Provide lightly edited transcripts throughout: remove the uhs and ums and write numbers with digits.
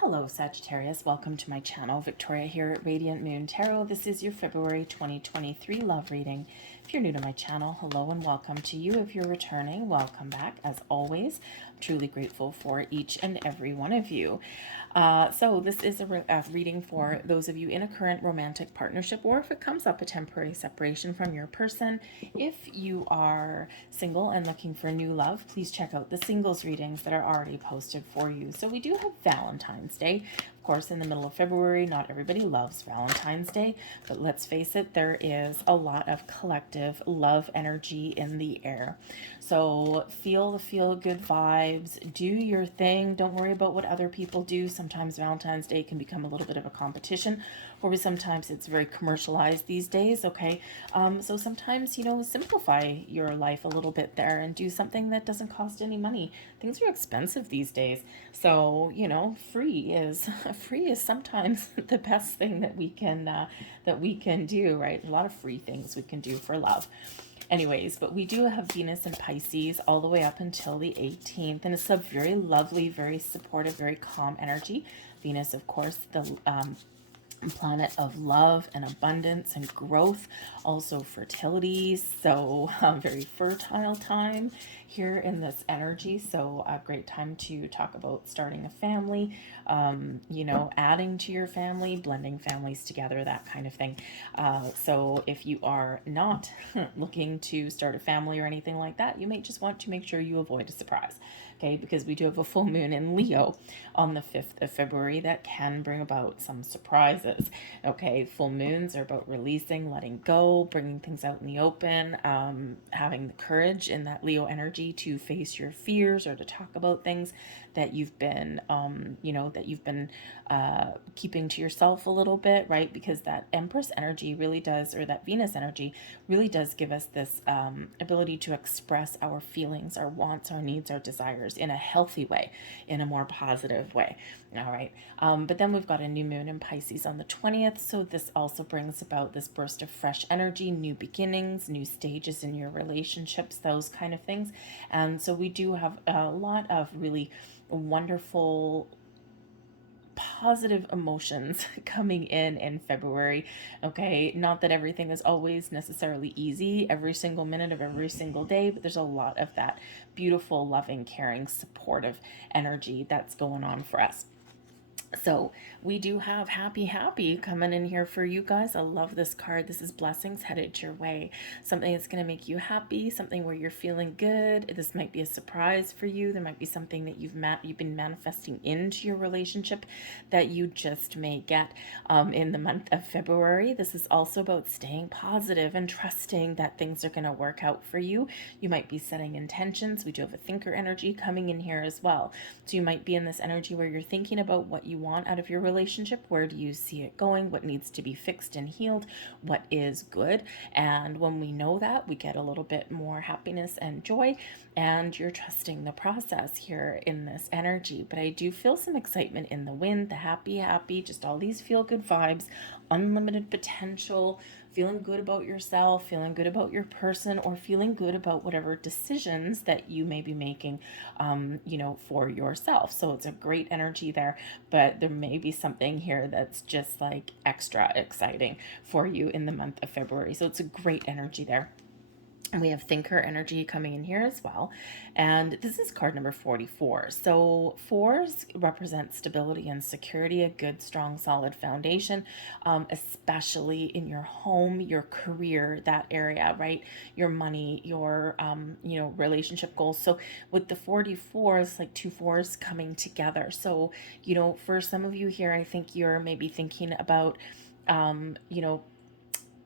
Hello Sagittarius, welcome to my channel. Victoria here at Radiant Moon Tarot. This is your February 2023 love reading. If you're new to my channel, hello and welcome to you. If you're returning, welcome back. As always, I'm truly grateful for each and every one of you. So this is a reading for those of you in a current romantic partnership, or if it comes up a temporary separation from your person. If you are single and looking for new love, please check out the singles readings that are already posted for you. So we do have Valentine's Day. Of course, in the middle of February, not everybody loves Valentine's Day, but let's face it, there is a lot of collective love energy in the air. So feel the feel good vibes, do your thing. Don't worry about what other people do. Sometimes Valentine's Day can become a little bit of a competition, or sometimes it's very commercialized these days. Okay. So sometimes, simplify your life a little bit there and do something that doesn't cost any money. Things are expensive these days. So, free is free is sometimes the best thing that we can do, right? A lot of free things we can do for love. Anyways, but we do have Venus in Pisces all the way up until the 18th, and it's a very lovely, very supportive, very calm energy. Venus, of course, the planet of love and abundance and growth, also fertility. So very fertile time here in this energy. So a great time to talk about starting a family, adding to your family, blending families together, that kind of thing. So if you are not looking to start a family or anything like that, you may just want to make sure you avoid a surprise. Okay, because we do have a full moon in Leo on the 5th of February that can bring about some surprises. Okay, full moons are about releasing, letting go, bringing things out in the open, having the courage in that Leo energy to face your fears or to talk about things that you've been, keeping to yourself a little bit, right? Because that Empress energy really does, or that Venus energy really does give us this ability to express our feelings, our wants, our needs, our desires in a healthy way, in a more positive way. All right. But then we've got a new moon in Pisces on the 20th. So this also brings about this burst of fresh energy, new beginnings, new stages in your relationships, those kind of things. And so we do have a lot of really wonderful positive emotions coming in February. Okay, not that everything is always necessarily easy every single minute of every single day, but there's a lot of that beautiful, loving, caring, supportive energy that's going on for us. So we do have happy coming in here for you guys. I love this card. This is blessings headed your way. Something that's going to make you happy, something where you're feeling good. This might be a surprise for you. There might be something that you've been manifesting into your relationship that you just may get in the month of February. This is also about staying positive and trusting that things are going to work out for you. You might be setting intentions. We do have a thinker energy coming in here as well. So you might be in this energy where you're thinking about what you want out of your relationship. Where do you see it going? What needs to be fixed and healed? What is good? And when we know that, we get a little bit more happiness and joy, and you're trusting the process here in this energy. But I do feel some excitement in the wind, the happy, just all these feel good vibes, unlimited potential, feeling good about yourself, feeling good about your person, or feeling good about whatever decisions that you may be making, for yourself. So it's a great energy there, but there may be something here that's just like extra exciting for you in the month of February. So it's a great energy there. And we have thinker energy coming in here as well. And this is card number 44. So fours represent stability and security, a good, strong, solid foundation, especially in your home, your career, that area, right? Your money, your, relationship goals. So with the 44s, like two fours coming together. So, for some of you here, I think you're maybe thinking about,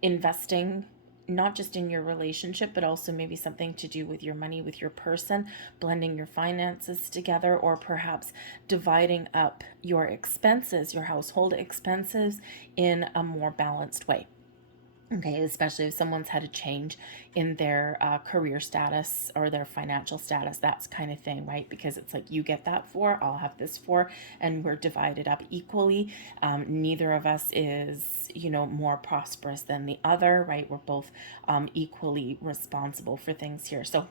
investing not just in your relationship, but also maybe something to do with your money, with your person, blending your finances together, or perhaps dividing up your expenses, your household expenses, in a more balanced way. Okay, especially if someone's had a change in their career status or their financial status, that's kind of thing, right? Because it's like, you get that for, I'll have this for, and we're divided up equally. Neither of us is, more prosperous than the other, right? We're both equally responsible for things here. So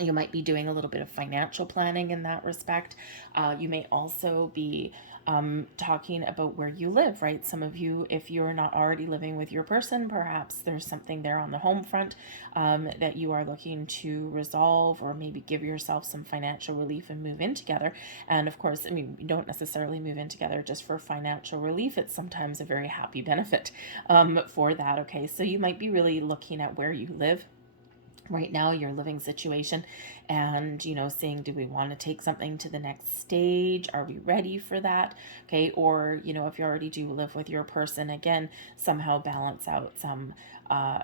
You might be doing a little bit of financial planning in that respect. You may also be talking about where you live, right? Some of you, if you're not already living with your person, perhaps there's something there on the home front that you are looking to resolve, or maybe give yourself some financial relief and move in together. And of course, I mean, you don't necessarily move in together just for financial relief. It's sometimes a very happy benefit for that. Okay, so you might be really looking at where you live right now, your living situation, and seeing, do we want to take something to the next stage? Are we ready for that? Okay, or if you already do live with your person, again, somehow balance out some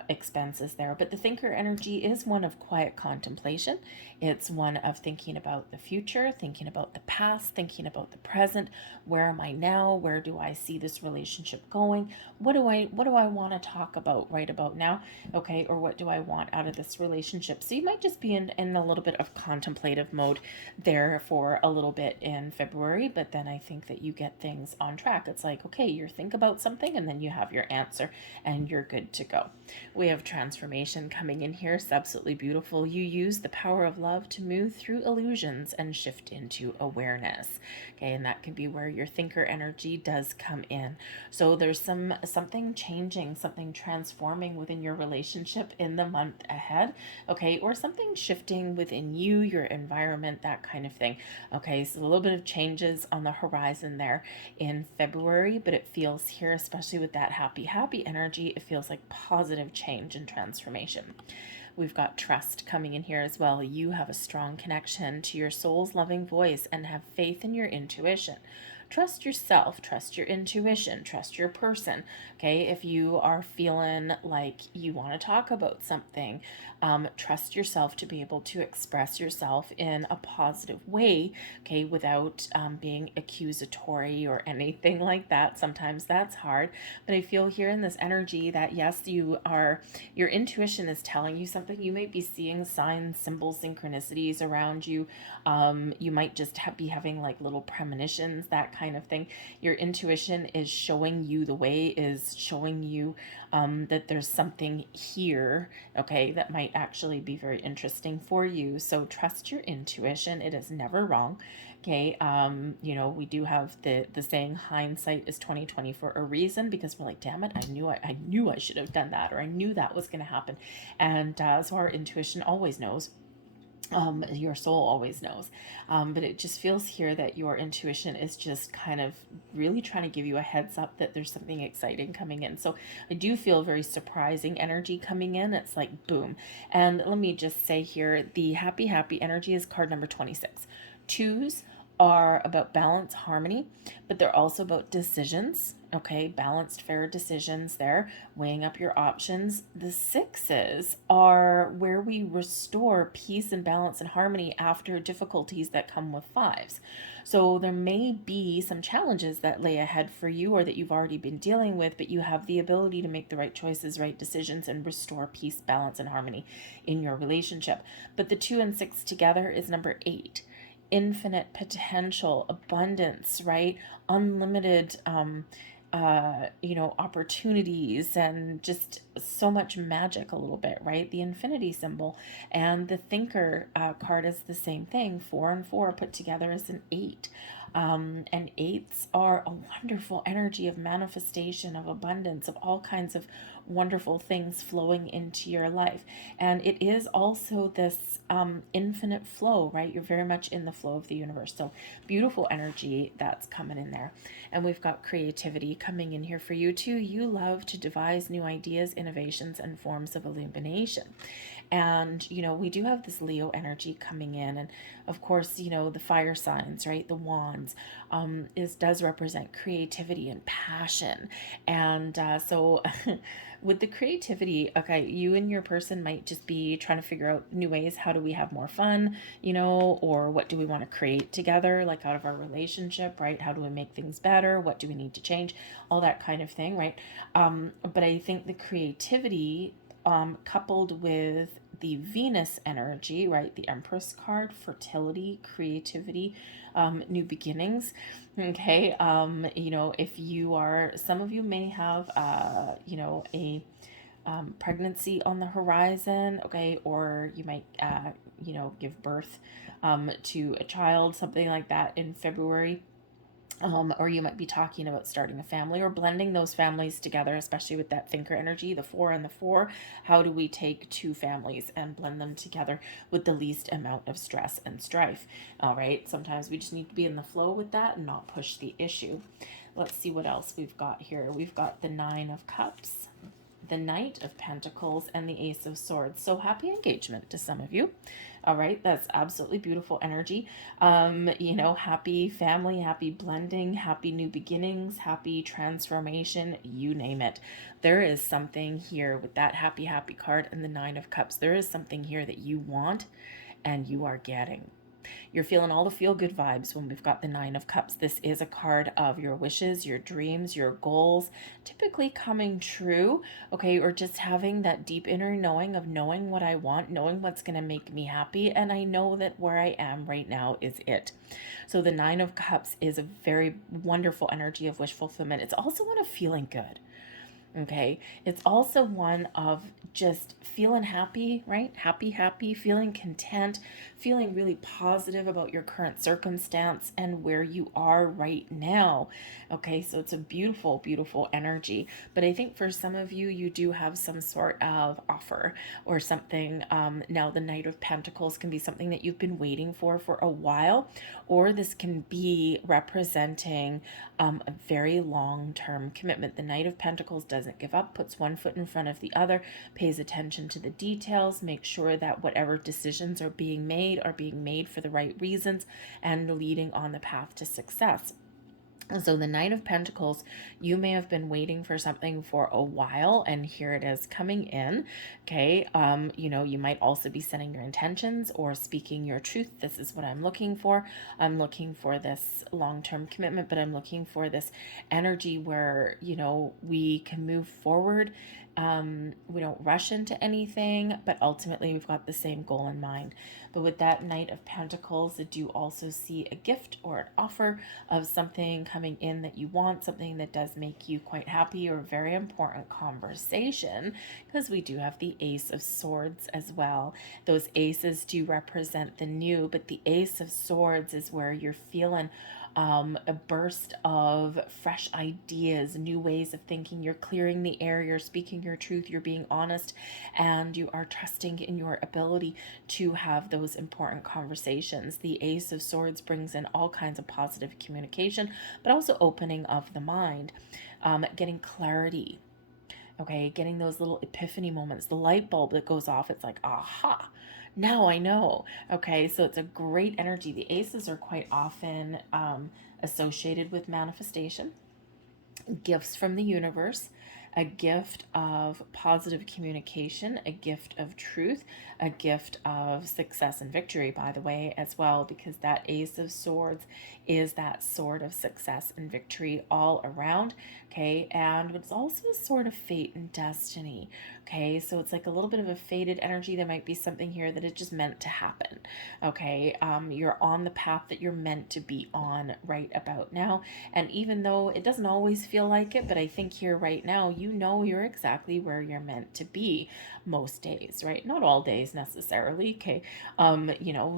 expenses there. But the thinker energy is one of quiet contemplation. It's one of thinking about the future, thinking about the past, thinking about the present. Where am I now? Where do I see this relationship going? What do I want to talk about right about now? Okay, or what do I want out of this relationship? So you might just be in a little bit of contemplative mode there for a little bit in February, but then I think that you get things on track. It's like, okay, you think about something and then you have your answer and you're good to go. We have transformation coming in here. It's absolutely beautiful. You use the power of love to move through illusions and shift into awareness. Okay, and that can be where your thinker energy does come in. So there's something changing, something transforming within your relationship in the month ahead. Okay, or something shifting within you, your environment, that kind of thing. Okay, so a little bit of changes on the horizon there in February, but it feels here, especially with that happy energy, it feels like positive change and transformation. We've got trust coming in here as well. You have a strong connection to your soul's loving voice and have faith in your intuition. Trust yourself, trust your intuition, trust your person. Okay, if you are feeling like you want to talk about something, trust yourself to be able to express yourself in a positive way, okay, without being accusatory or anything like that. Sometimes that's hard, but I feel here in this energy that yes, your intuition is telling you something. You might be seeing signs, symbols, synchronicities around you. You might just be having like little premonitions, that kind of thing. Your intuition is showing you the way, is showing you that there's something here, okay, that might actually be very interesting for you. So trust your intuition. It is never wrong. Okay, we do have the saying hindsight is 2020 for a reason, because we're like, damn it, I knew I should have done that, or I knew that was going to happen. And so our intuition always knows. Your soul always knows. But it just feels here that your intuition is just kind of really trying to give you a heads up that there's something exciting coming in. So I do feel very surprising energy coming in. It's like boom. And let me just say here, the happy energy is card number 26. Twos are about balance, harmony, but they're also about decisions. Okay, balanced, fair decisions there, weighing up your options. The sixes are where we restore peace and balance and harmony after difficulties that come with fives. So there may be some challenges that lay ahead for you, or that you've already been dealing with, but you have the ability to make the right choices, right decisions, and restore peace, balance, and harmony in your relationship. But the 2 and 6 together is number 8. Infinite potential, abundance, right? Unlimited opportunities, and just so much magic a little bit, right? The infinity symbol. And the thinker card is the same thing. 4 and 4 put together is an 8. And eights are a wonderful energy of manifestation, of abundance, of all kinds of wonderful things flowing into your life. And it is also this infinite flow, right? You're very much in the flow of the universe. So beautiful energy that's coming in there. And we've got creativity coming in here for you too. You love to devise new ideas, innovations, and forms of illumination. And, we do have this Leo energy coming in. And of course, the fire signs, right? The wands does represent creativity and passion. And so with the creativity, okay, you and your person might just be trying to figure out new ways. How do we have more fun, or what do we want to create together, like out of our relationship, right? How do we make things better? What do we need to change? All that kind of thing, right? But I think the creativity coupled with the Venus energy, right? The Empress card, fertility, creativity, new beginnings. Okay. If you are, some of you may have, a pregnancy on the horizon, okay, or you might, give birth to a child, something like that in February. Or you might be talking about starting a family or blending those families together, especially with that thinker energy, the four and the four. How do we take two families and blend them together with the least amount of stress and strife? All right, sometimes we just need to be in the flow with that and not push the issue. Let's see what else we've got here. We've got the Nine of Cups, the Knight of Pentacles, and the Ace of Swords. So happy engagement to some of you. All right, that's absolutely beautiful energy. Happy family, happy blending, happy new beginnings, happy transformation, you name it. There is something here with that happy, happy card and the Nine of Cups. There is something here that you want and you are getting. You're feeling all the feel good vibes when we've got the Nine of Cups. This is a card of your wishes, your dreams, your goals, typically coming true, okay, or just having that deep inner knowing of knowing what I want, knowing what's going to make me happy, and I know that where I am right now is it. So the Nine of Cups is a very wonderful energy of wish fulfillment. It's also one of feeling good. Okay. It's also one of just feeling happy, right? Happy, feeling content, feeling really positive about your current circumstance and where you are right now. Okay. So it's a beautiful, beautiful energy. But I think for some of you, you do have some sort of offer or something. Now, the Knight of Pentacles can be something that you've been waiting for a while, or this can be representing a very long-term commitment. The Knight of Pentacles doesn't give up, puts one foot in front of the other, pays attention to the details, makes sure that whatever decisions are being made for the right reasons and leading on the path to success. So the Knight of Pentacles, you may have been waiting for something for a while, and here it is coming in. Okay. You might also be setting your intentions or speaking your truth. This is what I'm looking for. I'm looking for this long-term commitment, but I'm looking for this energy where, we can move forward. We don't rush into anything, but ultimately we've got the same goal in mind. But with that Knight of Pentacles, I do also see a gift or an offer of something coming in that you want, something that does make you quite happy, or a very important conversation, because we do have the Ace of Swords as well. Those aces do represent the new, but the Ace of Swords is where you're feeling a burst of fresh ideas, new ways of thinking. You're clearing the air, you're speaking your truth, you're being honest, and you are trusting in your ability to have those important conversations. The Ace of Swords brings in all kinds of positive communication, but also opening of the mind, getting clarity. Okay, getting those little epiphany moments, the light bulb that goes off. It's like, aha, now I know. Okay, so it's a great energy. The aces are quite often associated with manifestation, gifts from the universe, a gift of positive communication, a gift of truth, a gift of success and victory, by the way, as well, because that Ace of Swords is that sword of success and victory all around. Okay, and it's also a sort of fate and destiny. Okay, so it's like a little bit of a fated energy. There might be something here that is just meant to happen. Okay, you're on the path that you're meant to be on right about now. And even though it doesn't always feel like it, but I think here right now, you're exactly where you're meant to be most days, right? Not all days necessarily. Okay.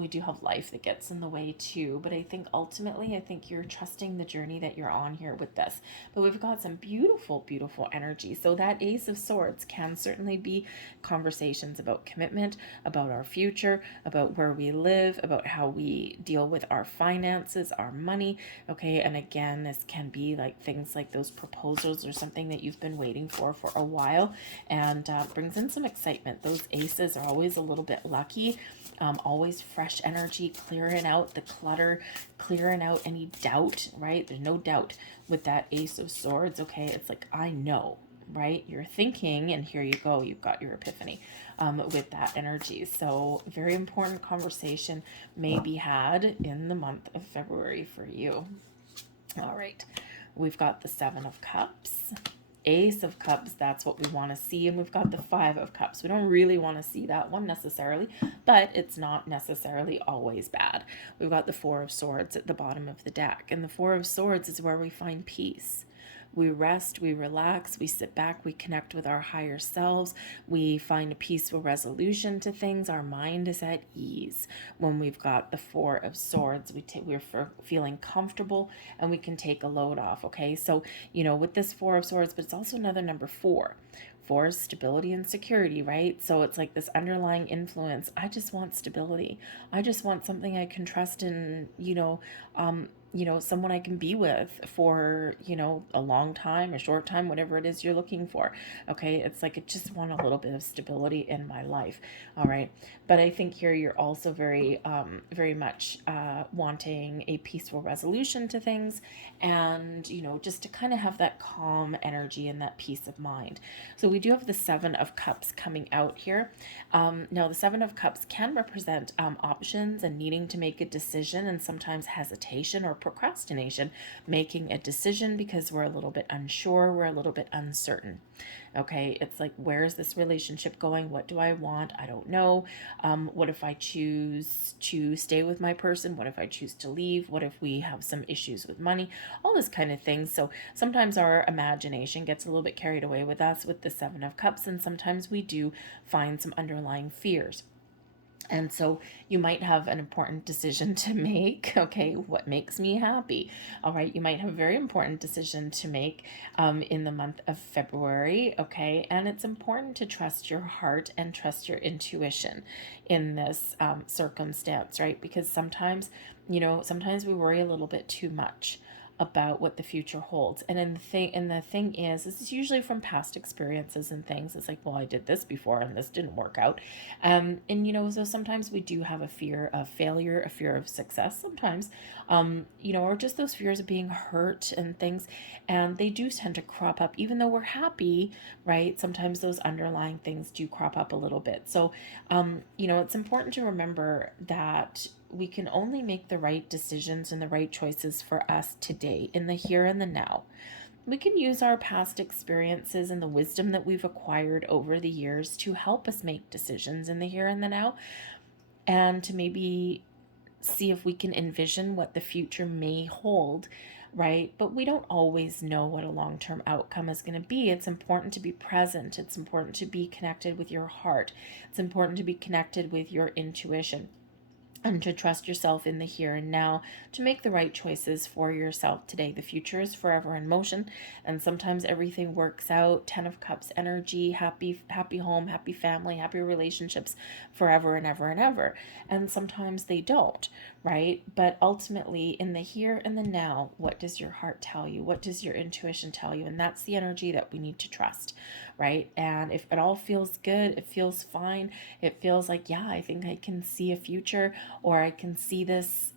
We do have life that gets in the way too, but I think ultimately, I think you're trusting the journey that you're on here with this. But we've got some beautiful, beautiful energy. So that Ace of Swords can certainly be conversations about commitment, about our future, about where we live, about how we deal with our finances, our money. Okay. And again, this can be like things like those proposals or something that you've been waiting for a while, and brings in some excitement. Those aces are always a little bit lucky, always fresh energy, clearing out the clutter, clearing out any doubt, right? There's no doubt with that Ace of Swords. Okay, it's like, I know, right? You're thinking, and here you go, you've got your epiphany with that energy. So very important conversation may be had in the month of February for you. All right, we've got the Seven of Cups, Ace of Cups, that's what we want to see, and we've got the Five of Cups. We don't really want to see that one necessarily, but it's not necessarily always bad. We've got the Four of Swords at the bottom of the deck, and the Four of Swords is where we find peace. We rest, we relax, we sit back, we connect with our higher selves, we find a peaceful resolution to things. Our mind is at ease. When we've got the Four of Swords, we're feeling comfortable and we can take a load off. Okay, so with this Four of Swords, but it's also another number four. Four is stability and security, right? So it's like this underlying influence. I just want stability. I just want something I can trust in, someone I can be with for, a long time, a short time, whatever it is you're looking for. Okay. It's like, I just want a little bit of stability in my life. All right. But I think here you're also very much wanting a peaceful resolution to things and, just to kind of have that calm energy and that peace of mind. So we do have the Seven of Cups coming out here. Now, the Seven of Cups can represent options and needing to make a decision, and sometimes hesitation or procrastination, making a decision because we're a little bit unsure, we're a little bit uncertain. Okay, it's like, where is this relationship going? What do I want? I don't know. What if I choose to stay with my person? What if I choose to leave? What if we have some issues with money? All this kind of thing. So sometimes our imagination gets a little bit carried away with us with the Seven of Cups, and sometimes we do find some underlying fears. And so you might have an important decision to make. Okay, what makes me happy? All right, you might have a very important decision to make in the month of February. Okay, and it's important to trust your heart and trust your intuition in this circumstance, right? Because sometimes, sometimes we worry a little bit too much about what the future holds. And the thing is, this is usually from past experiences and things. It's like, well, I did this before and this didn't work out. So sometimes we do have a fear of failure, a fear of success sometimes, or just those fears of being hurt and things. And they do tend to crop up, even though we're happy, right? Sometimes those underlying things do crop up a little bit. So, it's important to remember that we can only make the right decisions and the right choices for us today, in the here and the now. We can use our past experiences and the wisdom that we've acquired over the years to help us make decisions in the here and the now, and to maybe see if we can envision what the future may hold, right? But we don't always know what a long term outcome is going to be. It's important to be present, it's important to be connected with your heart, it's important to be connected with your intuition, and to trust yourself in the here and now to make the right choices for yourself today. The future is forever in motion, and sometimes everything works out. 10 of Cups energy, happy home, happy family, happy relationships forever and ever and ever. And sometimes they don't, right? But ultimately, in the here and the now, what does your heart tell you? What does your intuition tell you? And that's the energy that we need to trust, right? And if it all feels good, it feels fine, it feels like, yeah, I think I can see a future, or I can see this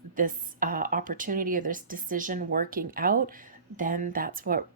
opportunity or this decision working out, then that's what,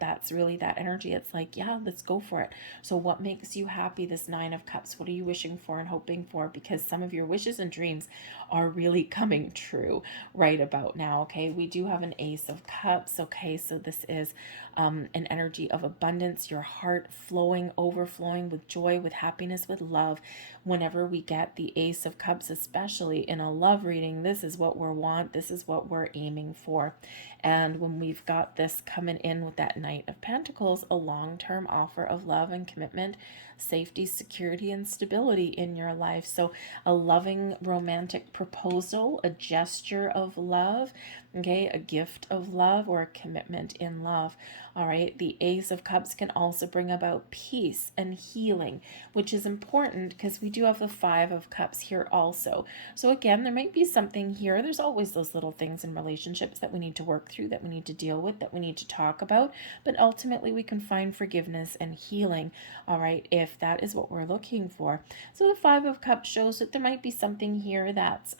that's really that energy. It's like, yeah, let's go for it. So what makes you happy? This Nine of Cups, what are you wishing for and hoping for? Because some of your wishes and dreams are really coming true right about now. Okay, we do have an Ace of Cups. Okay, so this is an energy of abundance, your heart flowing, overflowing with joy, with happiness, with love. Whenever we get the Ace of Cups, especially in a love reading, this is what we want, this is what we're aiming for. And when we've got this coming in with that Knight of Pentacles, a long-term offer of love and commitment, safety, security, and stability in your life. So a loving romantic proposal, a gesture of love, okay, a gift of love, or a commitment in love. All right, the Ace of Cups can also bring about peace and healing, which is important because we do have the Five of Cups here also. So again, there might be something here. There's always those little things in relationships that we need to work through, that we need to deal with, that we need to talk about, but ultimately we can find forgiveness and healing, all right, if that is what we're looking for. So the Five of Cups shows that there might be something here that's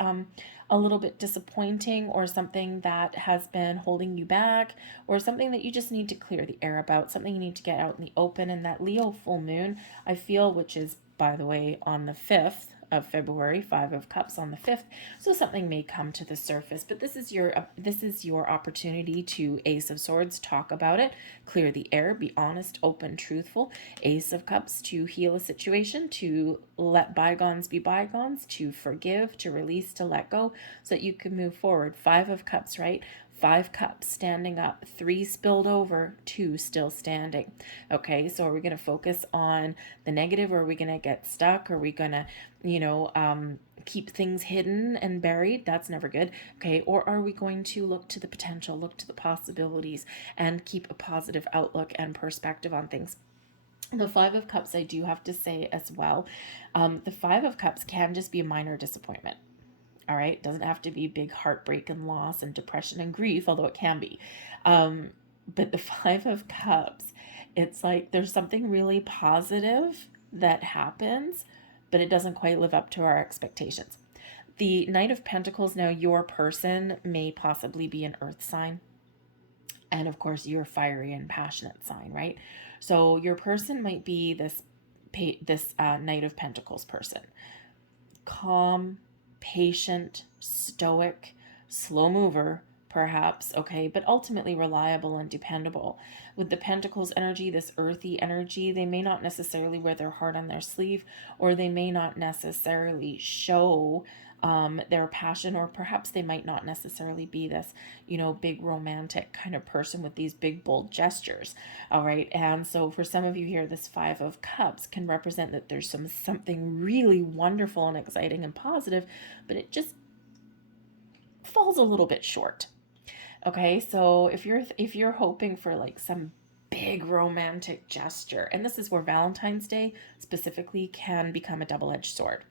a little bit disappointing, or something that has been holding you back, or something that you just need to clear the air about, something you need to get out in the open. And that Leo full moon, I feel, which is, by the way, on the 5th of February, Five of Cups on the 5th. So something may come to the surface, but this is your opportunity to, Ace of Swords, talk about it, clear the air, be honest, open, truthful. Ace of Cups, to heal a situation, to let bygones be bygones, to forgive, to release, to let go, so that you can move forward. Five of Cups, right? 5 cups standing up, 3 spilled over, 2 still standing. Okay, so are we going to focus on the negative, or are we going to get stuck? Are we going to, keep things hidden and buried? That's never good. Okay, or are we going to look to the potential, look to the possibilities, and keep a positive outlook and perspective on things? The 5 of Cups, I do have to say as well, the 5 of Cups can just be a minor disappointment. All right, it doesn't have to be big heartbreak and loss and depression and grief, although it can be. But the 5 of Cups, it's like there's something really positive that happens, but it doesn't quite live up to our expectations. The Knight of Pentacles, now your person may possibly be an earth sign. And of course, you're fiery and passionate sign, right? So your person might be this Knight of Pentacles person. Calm, patient, stoic, slow mover, perhaps, okay, but ultimately reliable and dependable. With the Pentacles energy, this earthy energy, they may not necessarily wear their heart on their sleeve, or they may not necessarily show their passion, or perhaps they might not necessarily be this, big romantic kind of person with these big bold gestures. All right. And so for some of you here, this 5 of Cups can represent that there's something really wonderful and exciting and positive, but it just falls a little bit short. Okay. So if you're hoping for like some big romantic gesture, and this is where Valentine's Day specifically can become a double-edged sword.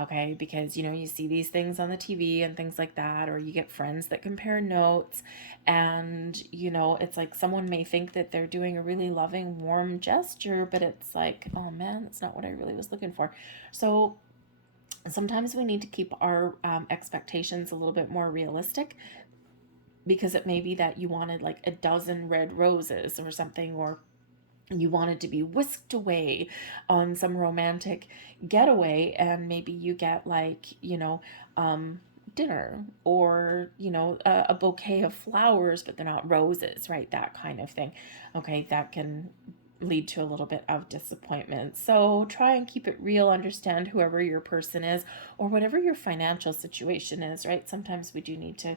Okay, because you see these things on the TV and things like that, or you get friends that compare notes, and it's like someone may think that they're doing a really loving, warm gesture, but it's like, oh man, that's not what I really was looking for. So sometimes we need to keep our expectations a little bit more realistic, because it may be that you wanted like a dozen red roses or something, or you wanted to be whisked away on some romantic getaway, and maybe you get like dinner, or a bouquet of flowers, but they're not roses, right? That kind of thing. Okay, that can lead to a little bit of disappointment. So try and keep it real, understand whoever your person is, or whatever your financial situation is, right? Sometimes we do need to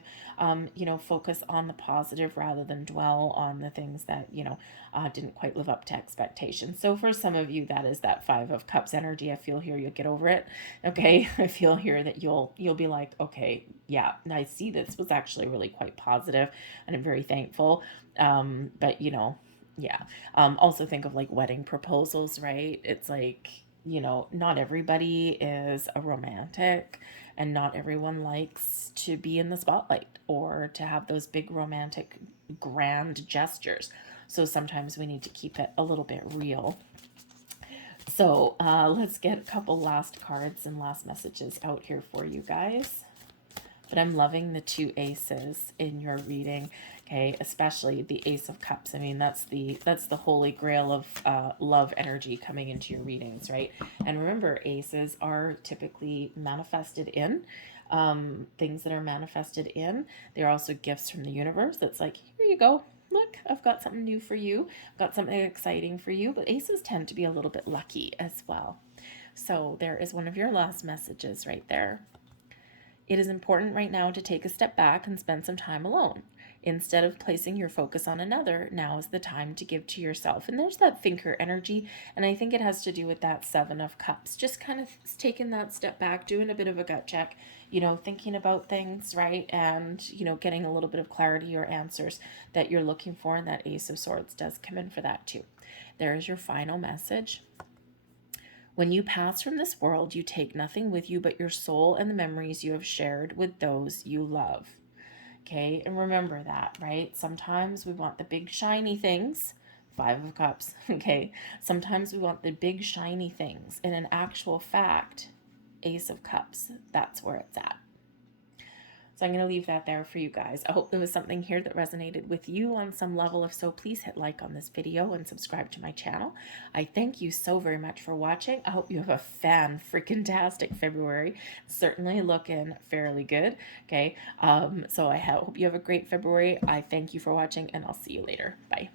focus on the positive rather than dwell on the things that didn't quite live up to expectations. So for some of you, that is that 5 of Cups energy. I feel here you'll get over it. Okay, I feel here that you'll be like, okay, yeah, I see this was actually really quite positive, and I'm very thankful. But yeah. Also think of like wedding proposals, right? It's like, not everybody is a romantic, and not everyone likes to be in the spotlight or to have those big romantic grand gestures. So sometimes we need to keep it a little bit real. So let's get a couple last cards and last messages out here for you guys. But I'm loving the 2 aces in your reading, okay? Especially the Ace of Cups. I mean, that's the holy grail of love energy coming into your readings, right? And remember, aces are typically manifested in things that are manifested in. They're also gifts from the universe. That's like, here you go. Look, I've got something new for you. I've got something exciting for you. But aces tend to be a little bit lucky as well. So there is one of your last messages right there. It is important right now to take a step back and spend some time alone. Instead of placing your focus on another, now is the time to give to yourself. And there's that thinker energy, and I think it has to do with that 7 of Cups. Just kind of taking that step back, doing a bit of a gut check, thinking about things, right? And, getting a little bit of clarity or answers that you're looking for, and that Ace of Swords does come in for that too. There is your final message. When you pass from this world, you take nothing with you but your soul and the memories you have shared with those you love. Okay, and remember that, right? Sometimes we want the big shiny things, 5 of Cups, okay? Sometimes we want the big shiny things. And in actual fact, Ace of Cups, that's where it's at. So I'm going to leave that there for you guys. I hope there was something here that resonated with you on some level. If so, please hit like on this video and subscribe to my channel. I thank you so very much for watching. I hope you have a fan-freaking-tastic February. Certainly looking fairly good, okay? So I hope you have a great February. I thank you for watching, and I'll see you later. Bye.